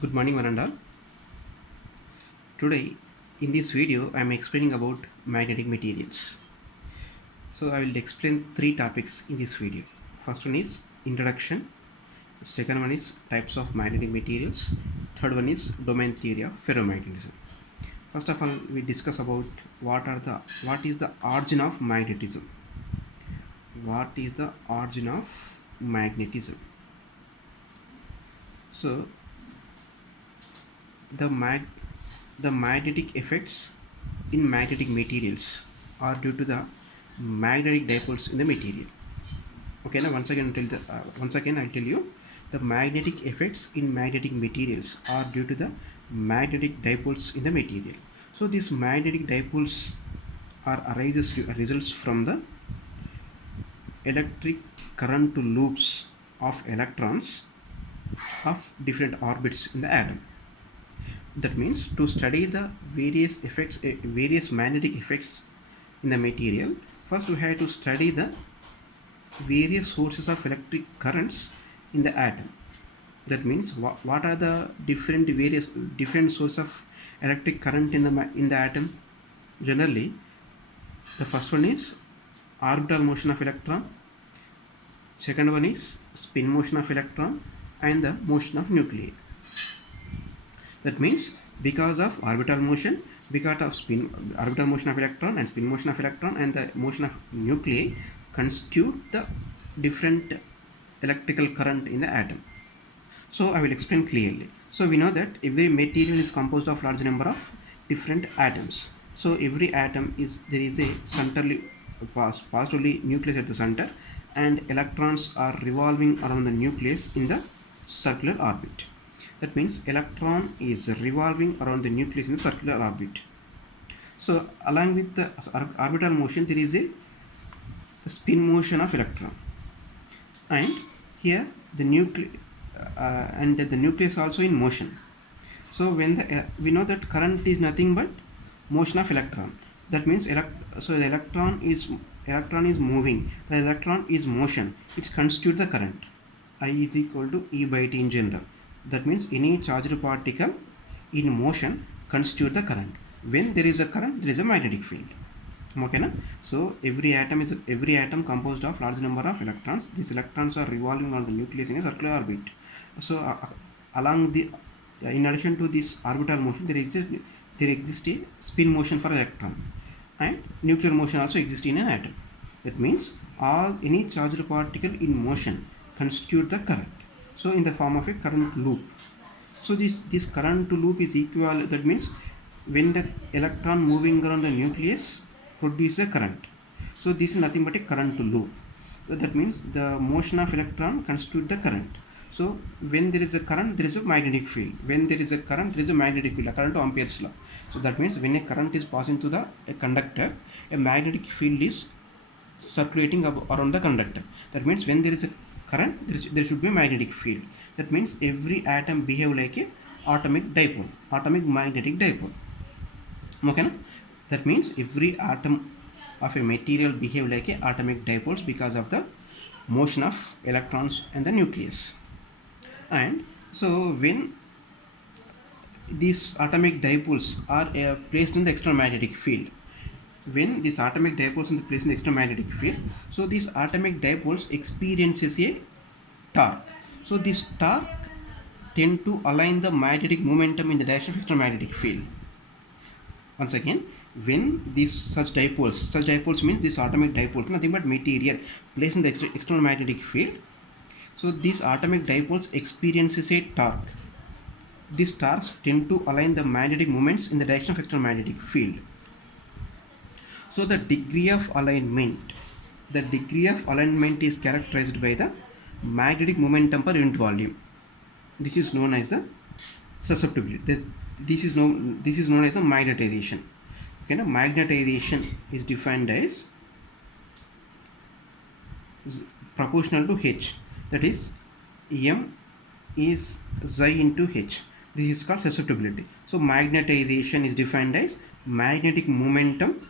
Good morning, one and all. Today, in this video, I am explaining about magnetic materials. So, I will explain three topics in this video. First one is introduction. Second one is types of magnetic materials. Third one is domain theory of ferromagnetism. First of all, we discuss about what is the origin of magnetism. What is the origin of magnetism? So, the mag the magnetic effects in magnetic materials are due to the magnetic dipoles in the material. Okay, now once again I'll tell you the magnetic effects in magnetic materials are due to the magnetic dipoles in the material. So these magnetic dipoles are results from the electric current to loops of electrons of different orbits in the atom. That means to study the various magnetic effects in the material, first we have to study the various sources of electric currents in the atom. That means what are the different sources of electric current in the atom? Generally, the first one is orbital motion of electron, second one is spin motion of electron, and the motion of nuclei. That means because of orbital motion, orbital motion of electron and spin motion of electron and the motion of nuclei constitute the different electrical current in the atom. So I will explain clearly. So we know that every material is composed of large number of different atoms. So every atom there is a positively nucleus at the center, and electrons are revolving around the nucleus in the circular orbit. That means electron is revolving around the nucleus in the circular orbit. So along with the orbital motion, there is a spin motion of electron, and here the nucleus also in motion. So when we know that current is nothing but motion of electron. That means the electron is moving. The electron is motion. It constitutes the current. I is equal to E by T in general. That means any charged particle in motion constitute the current. When there is a current, there is a magnetic field. Okay, na? So every atom composed of large number of electrons. These electrons are revolving on the nucleus in a circular orbit. So in addition to this orbital motion, there exists a spin motion for electron, and nuclear motion also exists in an atom. That means any charged particle in motion constitute the current. So in the form of a current loop. So this current loop is equal. That means when the electron moving around the nucleus produce a current. So this is nothing but a current loop. So that means the motion of electron constitute the current. So when there is a current, there is a magnetic field. When there is a current, there is a magnetic field, according to Ampere's law. So that means when a current is passing through a conductor, a magnetic field is circulating around the conductor. That means when there is a current, there should be a magnetic field. That means every atom behave like a atomic magnetic dipole. Okay, na? That means every atom of a material behave like a atomic dipoles because of the motion of electrons and the nucleus. And so when these atomic dipoles are placed in the external magnetic field, when these atomic dipoles are placed in the external magnetic field, so these atomic dipoles experiences a torque. So this torque tend to align the magnetic momentum in the direction of external magnetic field. Once again, when such dipoles means this atomic dipoles, nothing but material placed in the external magnetic field. So these atomic dipoles experiences a torque. These torques tend to align the magnetic moments in the direction of external magnetic field. So the degree of alignment is characterized by the magnetic momentum per unit volume. This is known as the susceptibility. This is known as a magnetization. Okay, now magnetization is defined as proportional to H. That is, M is Xi into H. This is called susceptibility. So magnetization is defined as magnetic momentum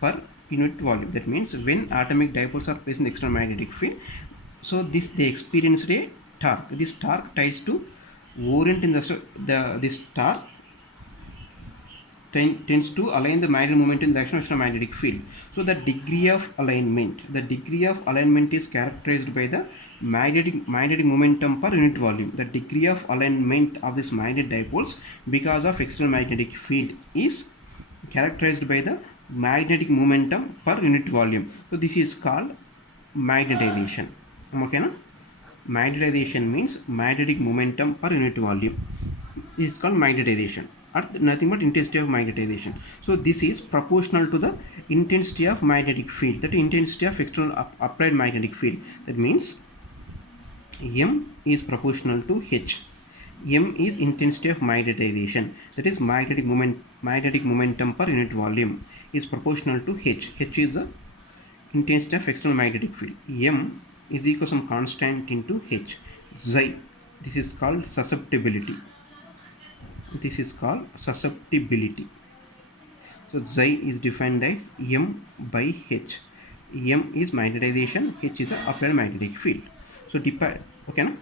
per unit volume. That means when atomic dipoles are placed in the external magnetic field, so they experienced a torque. This torque tries to orient in this torque tends to align the magnetic moment in the direction of extramagnetic field. So the degree of alignment is characterized by the magnetic momentum per unit volume. The degree of alignment of this magnetic dipoles because of external magnetic field is characterized by the magnetic momentum per unit volume. So this is called magnetization. Okay, na? Magnetization means magnetic momentum per unit volume. This is called magnetization, or nothing but intensity of magnetization. So this is proportional to the intensity of magnetic field, that intensity of external applied magnetic field. That means M is proportional to H. M is intensity of magnetization, that is magnetic momentum per unit volume is proportional to H. H is the intensity of external magnetic field. M is equal to some constant into H. Xi, this is called susceptibility. This is called susceptibility. So Xi is defined as M by H. M is magnetization, H is the applied magnetic field. So okay, na?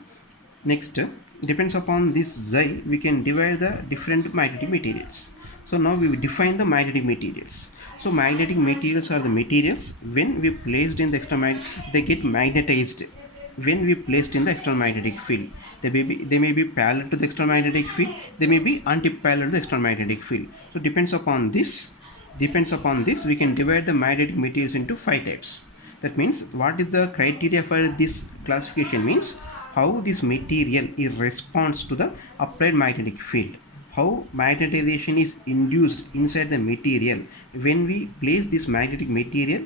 Next, depends upon this Xi, we can divide the different magnetic materials. So now we will define the magnetic materials. So magnetic materials are the materials when we placed in the external they get magnetized when we placed in the external magnetic field. They may be parallel to the external magnetic field, they may be anti-parallel to the external magnetic field. So depends upon this we can divide the magnetic materials into 5 types. That means what is the criteria for this classification means how this material is responds to the applied magnetic field, how magnetization is induced inside the material when we place this magnetic material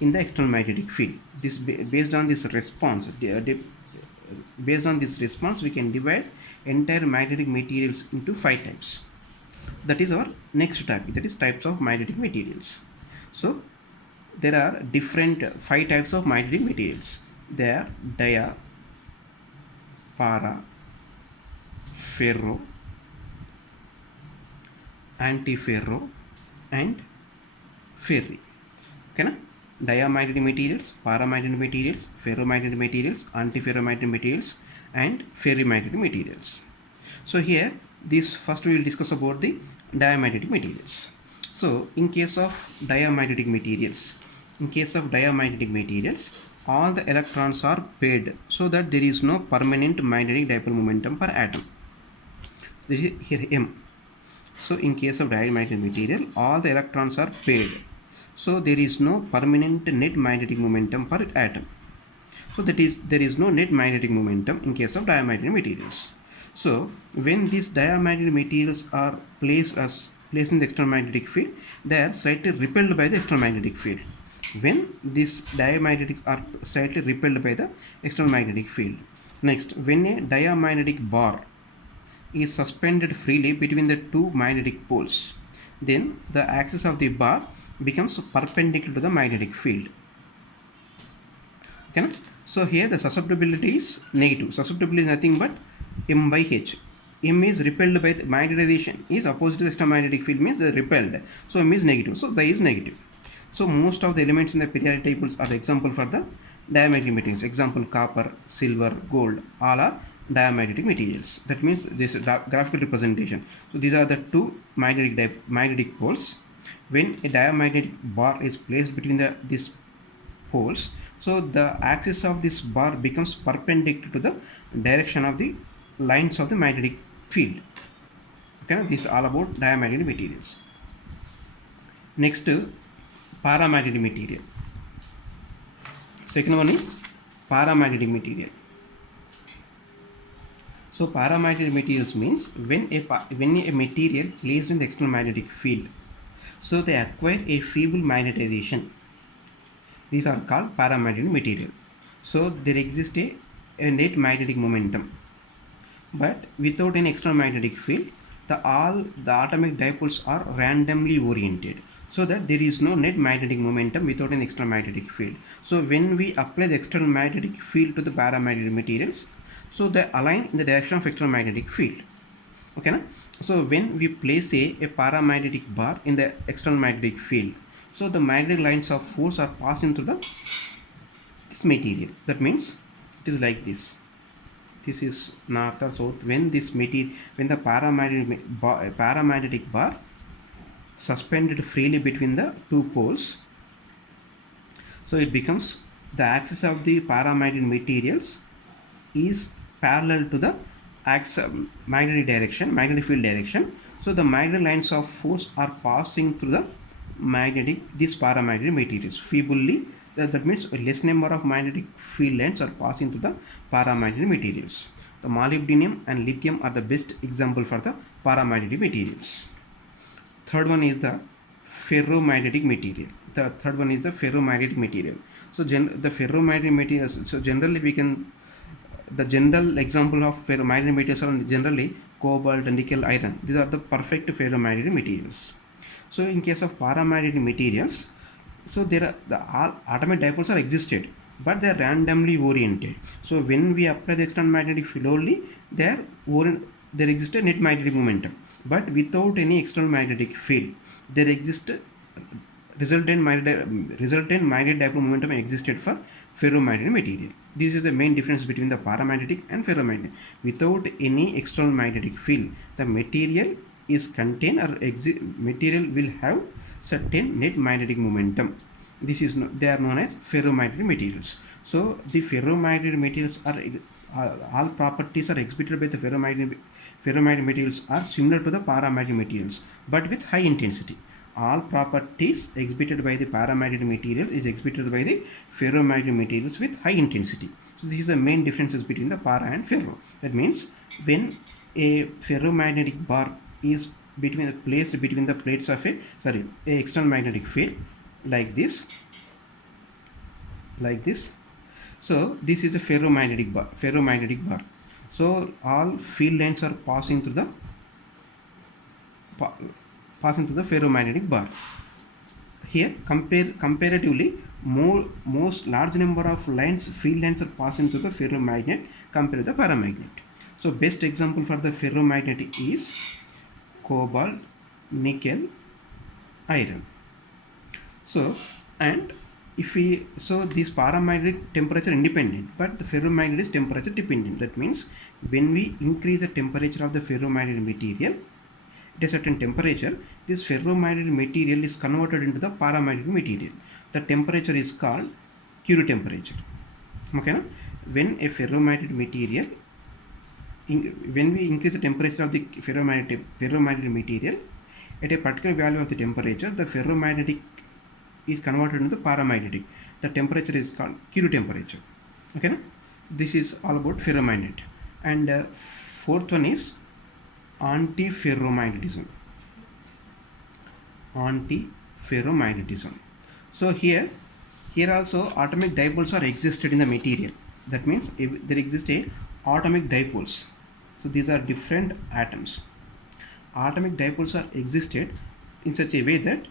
in the external magnetic field. This based on this response we can divide entire magnetic materials into 5 types. That is our next topic, that is types of magnetic materials. So there are different 5 types of magnetic materials. They are dia, para, ferro, antiferro and ferri. Okay, na? Diamagnetic materials, paramagnetic materials, ferromagnetic materials, antiferromagnetic materials and ferrimagnetic materials. So here this first we will discuss about the diamagnetic materials. So in case of diamagnetic materials, all the electrons are paired so that there is no permanent magnetic dipole momentum per atom. This is here M. So in case of diamagnetic material, all the electrons are paired, so there is no permanent net magnetic momentum per atom. So that is there is no net magnetic momentum in case of diamagnetic materials. So when these diamagnetic materials are placed in the external magnetic field, they are slightly repelled by the external magnetic field. When these diamagnetics are slightly repelled by the external magnetic field. Next, when a diamagnetic bar is suspended freely between the 2 magnetic poles, then the axis of the bar becomes perpendicular to the magnetic field. Okay? So here the susceptibility is negative. Susceptibility is nothing but M by H. M is repelled by the magnetization is opposite to the external magnetic field, means repelled. So M is negative. So Xi is negative. So most of the elements in the periodic tables are the example for the diamagnetic materials. Example copper, silver, gold, all are diamagnetic materials. That means this graphical representation. So these are the 2 magnetic poles. When a diamagnetic bar is placed between these poles, so the axis of this bar becomes perpendicular to the direction of the lines of the magnetic field. Okay, this is all about diamagnetic materials. Next, paramagnetic material. Second one is paramagnetic material. So paramagnetic materials means when a material placed in the external magnetic field, so they acquire a feeble magnetization. These are called paramagnetic material. So there exists a net magnetic momentum, but without an external magnetic field, all the atomic dipoles are randomly oriented, so that there is no net magnetic momentum without an external magnetic field. So when we apply the external magnetic field to the paramagnetic materials, so they align in the direction of external magnetic field. Okay, na? So when we place a paramagnetic bar in the external magnetic field, so the magnetic lines of force are passing through this material. That means it is like this. this is north or south. When this material, when the paramagnetic bar suspended freely between the two poles, so it becomes the axis of the paramagnetic materials is parallel to the magnetic field direction. So the magnetic lines of force are passing through the these paramagnetic materials feebly. That means a less number of magnetic field lines are passing through the paramagnetic materials. The molybdenum and lithium are the best example for the paramagnetic materials. Third one is the ferromagnetic material. The third one is the ferromagnetic material. So the ferromagnetic materials, so generally we can, the general example of ferromagnetic materials are generally cobalt, nickel, iron. These are the perfect ferromagnetic materials. So in case of paramagnetic materials, so there are the all atomic dipoles are existed, but they are randomly oriented. So when we apply the external magnetic field only, there exists a net magnetic momentum, but without any external magnetic field, there exists resultant magnetic dipole momentum existed for ferromagnetic material. This is the main difference between the paramagnetic and ferromagnetic. Without any external magnetic field, the material is contained or material will have certain net magnetic momentum. This is they are known as ferromagnetic materials. So the ferromagnetic materials are all properties are exhibited by the ferromagnetic materials are similar to the paramagnetic materials, but with high intensity. All properties exhibited by the paramagnetic materials is exhibited by the ferromagnetic materials with high intensity. So this is the main differences between the para and ferro. That means when a ferromagnetic bar is placed between the plates of a external magnetic field like this. So this is a ferromagnetic bar. So all field lines are passing through the ferromagnetic bar. Here comparatively most large number of field lines are passing through the ferromagnet compared to the paramagnet. So best example for the ferromagnet is cobalt, nickel, iron. So this paramagnetic temperature independent, but the ferromagnet is temperature dependent. That means when we increase the temperature of the ferromagnetic material at a certain temperature, this ferromagnetic material is converted into the paramagnetic material. The temperature is called Curie temperature. Okay, na? When a ferromagnetic material, when we increase the temperature of the ferromagnetic material at a particular value of the temperature, the ferromagnetic is converted into the paramagnetic. The temperature is called Curie temperature. Okay, na? This is all about ferromagnet. And fourth one is antiferromagnetism. So here also atomic dipoles are existed in the material. That means if there exists a atomic dipoles. So these are different atoms. Atomic dipoles are existed in such a way that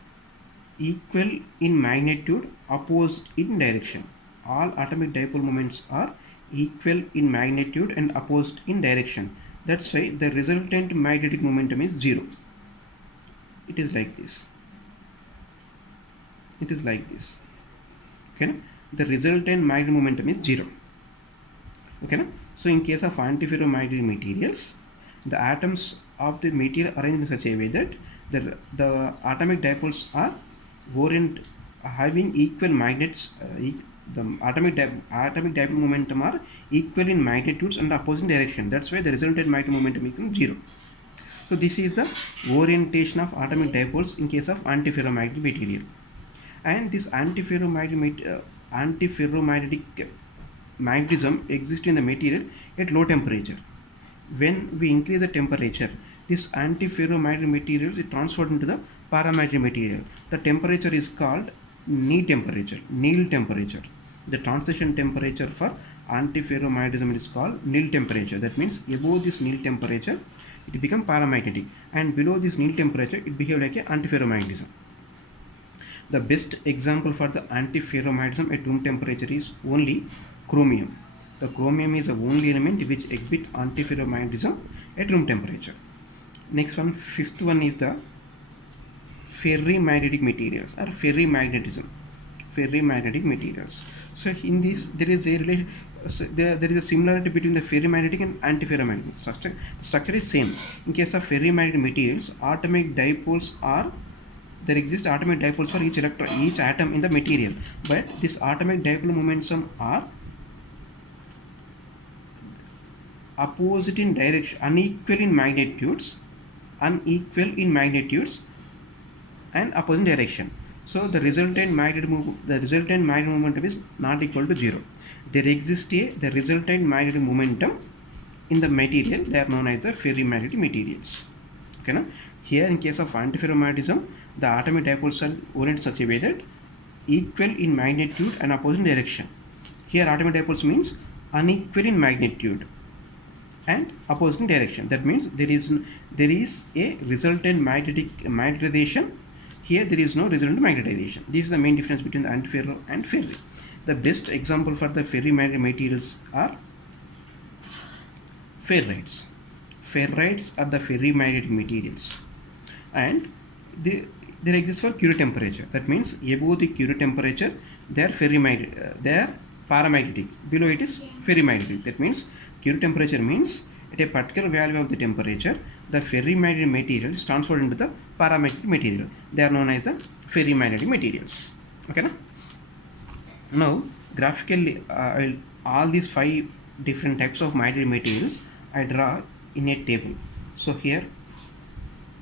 equal in magnitude, opposed in direction. All atomic dipole moments are equal in magnitude and opposed in direction. That's why the resultant magnetic momentum is zero. It is like this. Okay, the resultant magnetic momentum is zero. Okay, so in case of antiferromagnetic materials, the atoms of the material arranged in such a way that the atomic dipoles are having equal magnets. The atomic dipole momentum are equal in magnitudes and opposing direction. That's why the resultant magnetic momentum is zero. So this is the orientation of atomic dipoles in case of antiferromagnetic material. And this antiferromagnetic magnetism exists in the material at low temperature. When we increase the temperature, this antiferromagnetic material is transferred into the paramagnetic material. The temperature is called Neel temperature. The transition temperature for antiferromagnetism is called Neel temperature. That means above this Neel temperature, it becomes paramagnetic, and below this Neel temperature, it behaves like a antiferromagnetism. The best example for the antiferromagnetism at room temperature is only chromium. The chromium is the only element which exhibits antiferromagnetism at room temperature. Next one, fifth one is the ferrimagnetic materials or ferrimagnetism. So in this there is a So there is a similarity between the ferromagnetic and antiferromagnetic structure. The structure is same. In case of ferromagnetic materials, atomic dipoles are there exist atomic dipoles for each atom in the material, but this atomic dipole momentum are opposite in direction, unequal in magnitudes and opposite direction. So the resultant magnetic momentum is not equal to 0. There exists the resultant magnetic momentum in the material. They are known as the ferromagnetic materials. Okay, na? Here in case of antiferromagnetism, the atomic dipoles are oriented such a way that equal in magnitude and opposite direction. Here atomic dipoles means unequal in magnitude and opposite direction. That means there is a resultant magnetization. Here there is no resultant magnetization. This is the main difference between the antiferro and ferri. The best example for the ferromagnetic materials are ferrites. Ferrites are the ferromagnetic materials, and they exist for Curie temperature. That means above the Curie temperature they are they are paramagnetic. Below it is ferromagnetic. That means Curie temperature means at a particular value of the temperature, the ferromagnetic material is transferred into the paramagnetic material. They are known as the ferromagnetic materials. Okay, na? Now graphically, all these 5 different types of magnetic materials I draw in a table. So here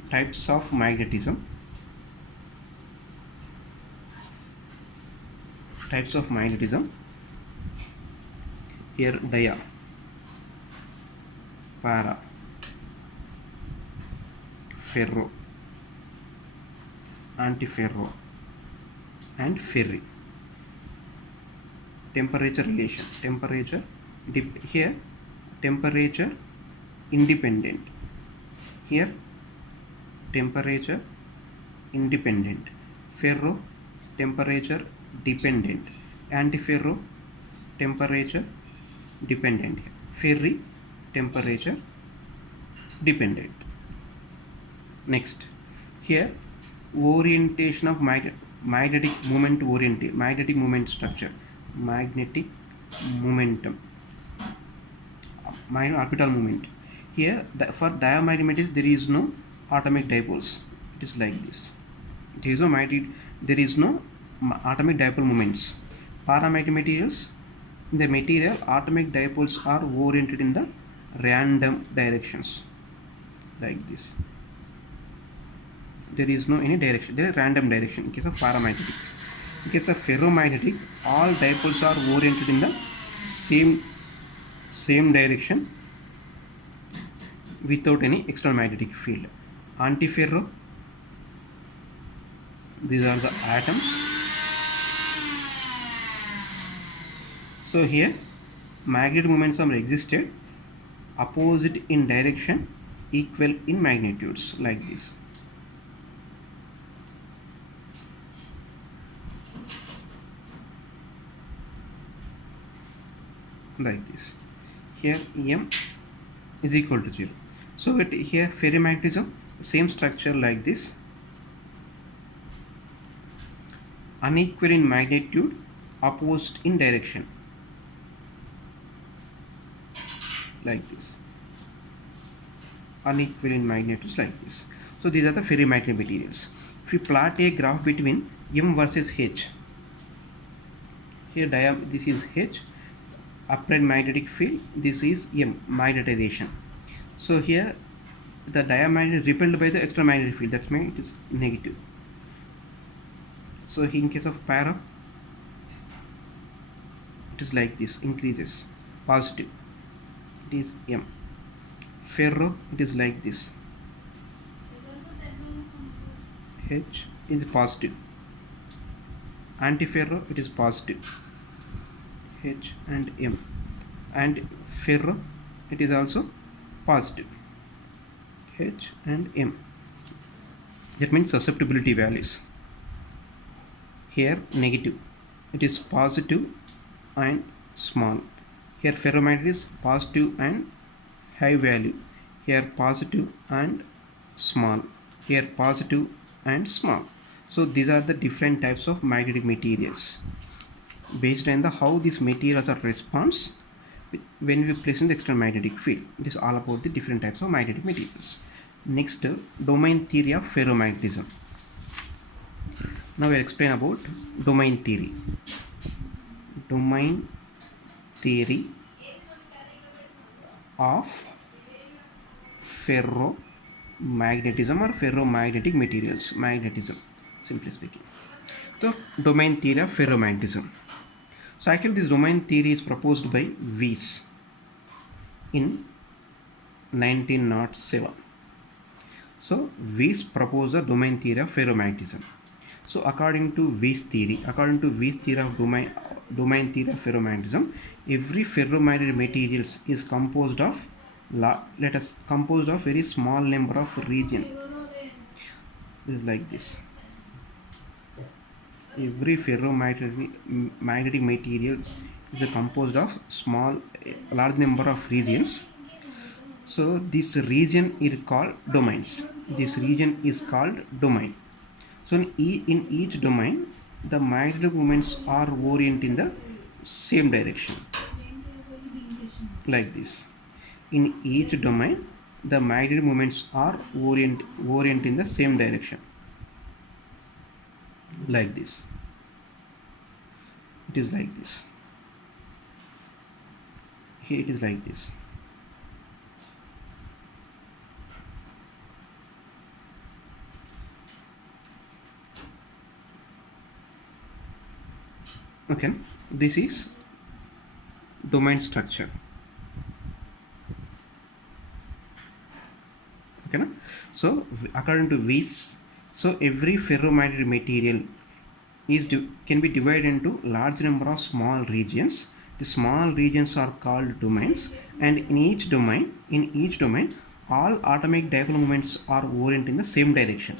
types of magnetism. Here dia, para, ferro, antiferro and ferri. Temperature relation, here temperature independent, here temperature independent, ferro temperature dependent, antiferro temperature dependent, ferri temperature dependent. Next, here orientation of magnetic moment structure, magnetic momentum, orbital moment. Here for diamagnetic materials there is no atomic dipoles. It is like this. There is no atomic dipole moments. Paramagnetic materials, in the material atomic dipoles are oriented in the random directions, like this. There is no any direction, there is random direction in case of paramagnetic. In case of ferromagnetic, all dipoles are oriented in the same direction without any external magnetic field. Antiferro, these are the atoms. So here magnetic moments are existed opposite in direction, equal in magnitudes, like this. Like this. Here M is equal to 0. So here ferromagnetism, same structure like this, unequal in magnitude, opposite in direction, like this, unequal in magnitudes, like this. So these are the ferromagnetic materials. If we plot a graph between M versus H, here this is H, applied magnetic field, this is M, magnetization. So here the diamagnet is repelled by the external magnetic field, that means it is negative. So in case of para, it is like this, increases, positive, it is M. Ferro, it is like this, H is positive. Antiferro, it is positive, H and M. And ferro, it is also positive, H and M. That means susceptibility values. Here negative, it is positive and small. Here ferromagnet is positive and high value. Here positive and small. Here positive and small. So these are the different types of magnetic materials. Based on the how these materials are response, when we place in the external magnetic field. This is all about the different types of magnetic materials. Next, domain theory of ferromagnetism. Now we will explain about domain theory. Domain theory of ferromagnetism or ferromagnetic materials. Magnetism, simply speaking. So, domain theory of ferromagnetism. So, actually, this domain theory is proposed by Weiss in 1907. So, Weiss proposed the domain theory of ferromagnetism. So, according to Weiss theory of domain theory of ferromagnetism, every ferromagnetic materials is composed of very small number of region. This is like this. Every ferromagnetic materials is composed of large number of regions. So this region is called domains. This region is called domain. So in each domain, the magnetic moments are oriented in the same direction, like this. In each domain, the magnetic moments are oriented in the same direction, like this. It is like this. Here it is like this. Okay, this is domain structure. Okay, na? So according to Weiss, so every ferromagnetic material can be divided into large number of small regions. The small regions are called domains, and in each domain, all atomic dipole moments are oriented in the same direction,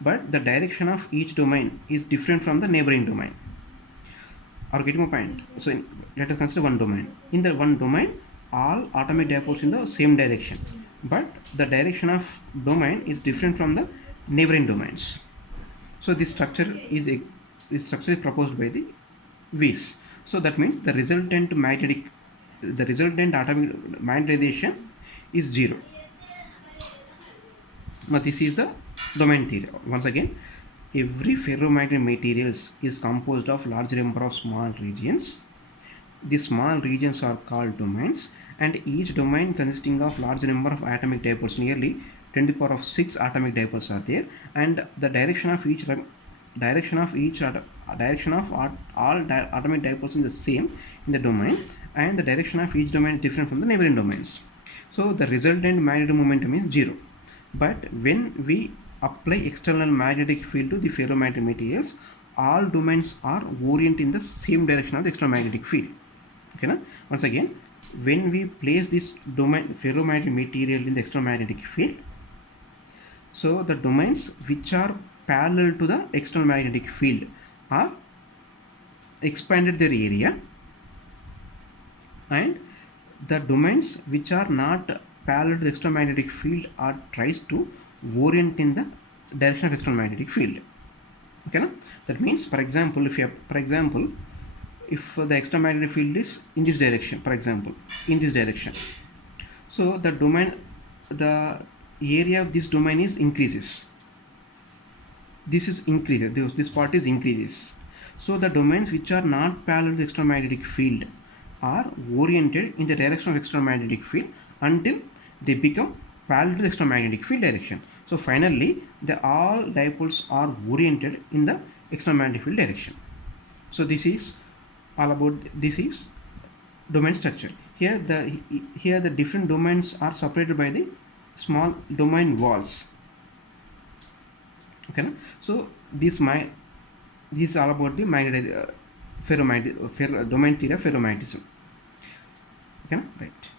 but the direction of each domain is different from the neighboring domain. Are getting my point? So let us consider one domain. In the one domain, all atomic dipoles in the same direction, but the direction of domain is different from the neighboring domains. So this structure is proposed by the Weiss. So that means the resultant atomic magnetization is 0. Now this is the domain theory. Once again, every ferromagnetic materials is composed of large number of small regions. The small regions are called domains, and each domain consisting of large number of atomic dipoles, nearly 10 to the power of 6 atomic dipoles are there, and the direction of all atomic dipoles in the same in the domain, and the direction of each domain is different from the neighboring domains. So the resultant magnetic momentum is 0. But when we apply external magnetic field to the ferromagnetic materials, all domains are oriented in the same direction of the external magnetic field. Okay, na? Once again, when we place this ferromagnetic material in the external magnetic field, so the domains which are parallel to the external magnetic field are expanded their area, and the domains which are not parallel to the external magnetic field are tries to orient in the direction of external magnetic field. Okay, na? That means, for example, if the external magnetic field is in this direction, for example, in this direction, so the area of this domain is increases. This part is increases. So the domains which are not parallel to the external magnetic field are oriented in the direction of external magnetic field until they become parallel to the external magnetic field direction. So finally, all dipoles are oriented in the external magnetic field direction. So this is all about domain structure. Here the different domains are separated by the small domain walls. Okay, so this is all about the domain theory of ferromagnetism. Okay, right.